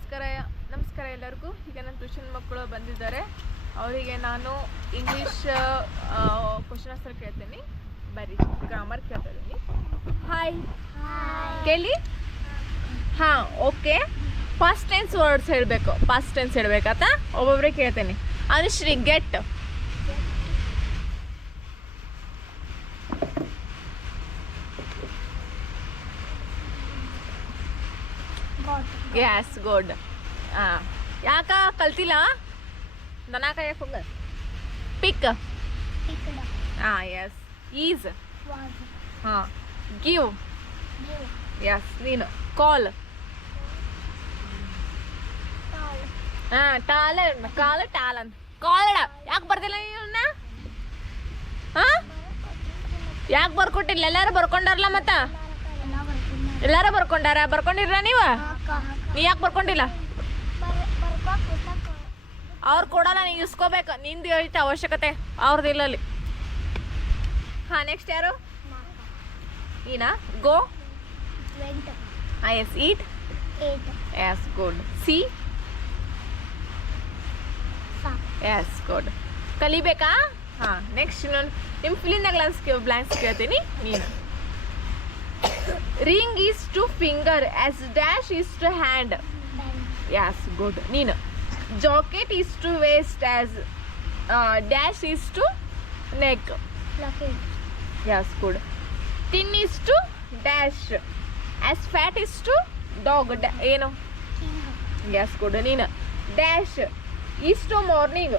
ನಮಸ್ಕಾರ ಎಲ್ಲರಿಗೂ. ಈಗ ನನ್ನ ಟ್ಯೂಷನ್ ಮಕ್ಕಳು ಬಂದಿದ್ದಾರೆ. ಅವರಿಗೆ ನಾನು ಇಂಗ್ಲೀಷ್ ಕ್ವಶನ್ ಆನ್ಸರ್ ಕೇಳ್ತೀನಿ. ಬರೀ ಗ್ರಾಮರ್ ಕೇಳ್ತಾ ಇದ್ದೀನಿ. ಹಾಯ್ ಕೇಳಿ. ಹಾಂ, ಓಕೆ. ಫಾಸ್ಟ್ ಟೆನ್ಸ್ ವರ್ಡ್ಸ್ ಹೇಳಬೇಕು. ಪಾಸ್ಟ್ ಟೆನ್ಸ್ ಹೇಳ್ಬೇಕಾತ ಒಬ್ಬೊಬ್ಬರೇ ಕೇಳ್ತೀನಿ. ಅನುಶ್ರೀ, ಗೆಟ್. Yes, good. ಹಾಂ, ಯಾಕ ಕಲ್ತಿಲ್ಲ? ದನ ಕಾಯಕ್ಕೆ ಹೋಗ. ಪಿಕ್. ಹಾಂ, ಎಸ್. ಈಸ್. ಹಾಂ, ಗಿವ್. ಎಸ್, ನೀನು. ಕಾಲ್. ಹಾಂ, ಟಾಲನ್. ಕಾಲ್. ಯಾಕೆ ಬರ್ತಿಲ್ಲ ನೀವನ್ನ? ಹಾಂ, ಯಾಕೆ ಬರ್ಕೊಟ್ಟಿಲ್ಲ? ಎಲ್ಲರೂ ಬರ್ಕೊಂಡಾರಲ್ಲ. ಮತ್ತ ಎಲ್ಲಾರು ಬರ್ಕೊಂಡಿರ ನೀವು? ನೀ ಯಾಕೆ ಬರ್ಕೊಂಡಿಲ್ಲ? ಅವ್ರು ಕೊಡಲ್ಲ, ನೀನು ಇಸ್ಕೋಬೇಕು. ನಿಂದು ಐತೆ ಅವಶ್ಯಕತೆ, ಅವ್ರದ್ದು ಇಲ್ಲ ಅಲ್ಲಿ. ಹಾಂ, ನೆಕ್ಸ್ಟ್ ಯಾರು? ನೀನಾ? Go. Yes. Eat. Yes, good. See. Yes, good. ಕಲಿಬೇಕಾ? ಹಾಂ, ನೆಕ್ಸ್ಟ್ ಇನ್ನೊಂದು ನಿಮ್ಮ ಫಿಲಿಂದ ಬ್ಲಾಂಕ್ಸ್ ಕೇಳ್ತೀನಿ. ನೀನು. Ring is to finger as dash is to hand. Yes, good. ನೀನು. Jacket is to waist as dash is to neck. Yes, good. Thin is to dash as fat is to dog. ಏನು? Yes, good. ನೀನು. Dash is to morning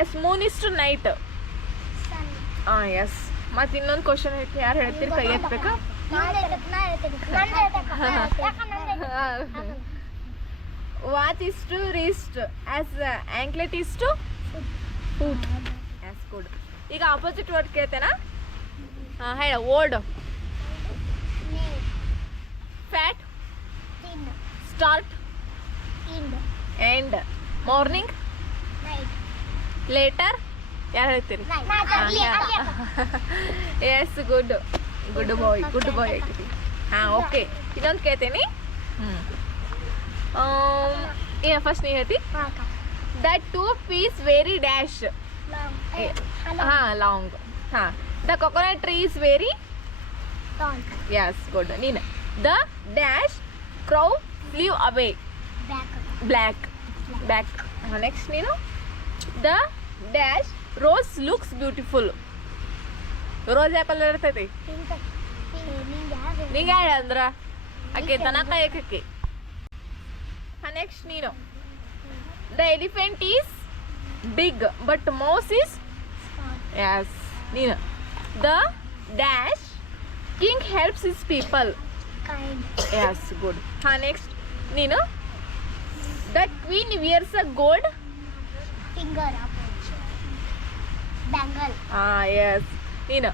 as moon is to night. ಹಾಂ, yes. ಮತ್ತು ಇನ್ನೊಂದು question ಯಾರು ಹೇಳ್ತೀರಿ? ಕೈ ಎತ್ತಬೇಕಾ? Watch is to wrist as anklet is to foot. Yes, good. ಈಗ ಆಪೋಸಿಟ್ ವರ್ಡ್ ಕೇಳ್ತೇನಾ? ಹಾಂ, ಹೇಳ. Old. Fat. Start. End. Morning. Later. ಯಾರು ಹೇಳ್ತೀರಿ? ಎಸ್, ಗುಡ್ ಬಾಯ್ ಆಗ್ತೀವಿ. ಹಾಂ, ಓಕೆ. ಇನ್ನೊಂದು ಕೇಳ್ತೀನಿ. ಫಸ್ಟ್ ನೀವು ಹೇಳ್ತಿ. That tube is very dash. ಹಾಂ, ಲಾಂಗ್. ಹಾಂ, the coconut tree is very. Yes, good. ನೀನು. The dash crow flew away. Black. ಹಾಂ, ನೆಕ್ಸ್ಟ್ ನೀನು. The dash rose looks beautiful. Rose ಯಾವ ಕಲರ್ ಇರ್ತೈತಿ? ನಿಂಗೆ ಹೇಳ ಅಂದ್ರ ಆಕೆ ದನ ಕಾಯಕ್ಕೆ. ಹಾಂ, ನೆಕ್ಸ್ಟ್ ನೀನು. The elephant is big but mouse is. Yes, ನೀನು. The dash king helps his people. Yes, good. ಹಾಂ, ನೆಕ್ಸ್ಟ್ ನೀನು. The queen wears a gold finger bangle. ಹಾಂ, ಎಸ್. ನೀನು.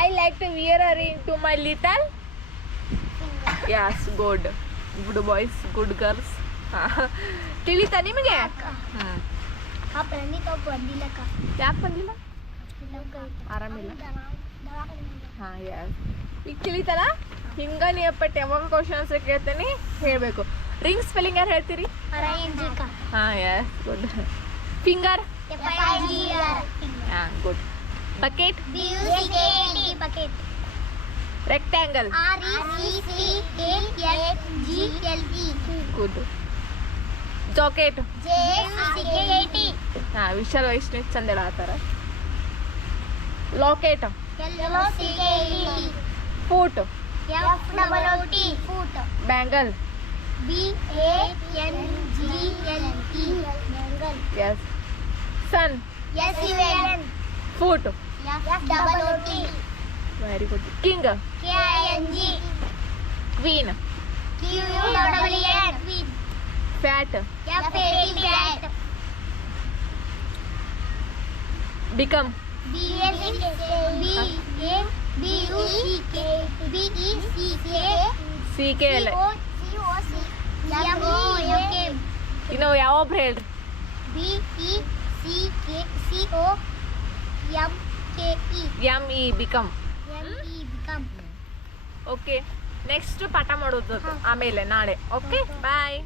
I like to wear a ring to my little. Yes, good boys, good girls. ಹಾಂ, ತಿಳಿತಾ ನಿಮಗೆ? ಯಾಕೆ ಬಂದಿಲ್ಲ? ಆರಾಮಿಲ್ಲ. ಹಾಂ, ಯಸ್. ಈಗ ತಿಳಿತಲ್ಲ? ಹಿಂಗೆ ನೀ ಅಪ್ಪಟ್ಟು ಯಾವಾಗ ಕ್ವಶನ್ ಆನ್ಸರ್ ಕೇಳ್ತೇನೆ ಹೇಳಬೇಕು. ರಿಂಗ್ ಸ್ಪೆಲ್ಲಿಂಗ್ ಯಾರು ಹೇಳ್ತೀರಿ? ಹಾಂ, ಯಸ್, ಗುಡ್. ಫಿಂಗರ್. ಹಾಂ, good. Bucket. Rectangle. Good. Jacket. ಹಾಂ, ವಿಶಾಲ್ ವೈಷ್ಣವ್ ಚಂದ ಹೇಳತ್ತಾರ. Locket. Foot. Bangle. Yes. Sun. Foot. Very good. King. Queen. Fat. Become. C K ಅಲ್ಲ. ಇನ್ನು ಯಾವೊಬ್ರು ಹೇಳ್ರಿ? M-E become. ಓಕೆ, ನೆಕ್ಸ್ಟ್ ಪಾಠ ಮಾಡೋದು ಆಮೇಲೆ ನಾಳೆ. ಓಕೆ, ಬಾಯ್.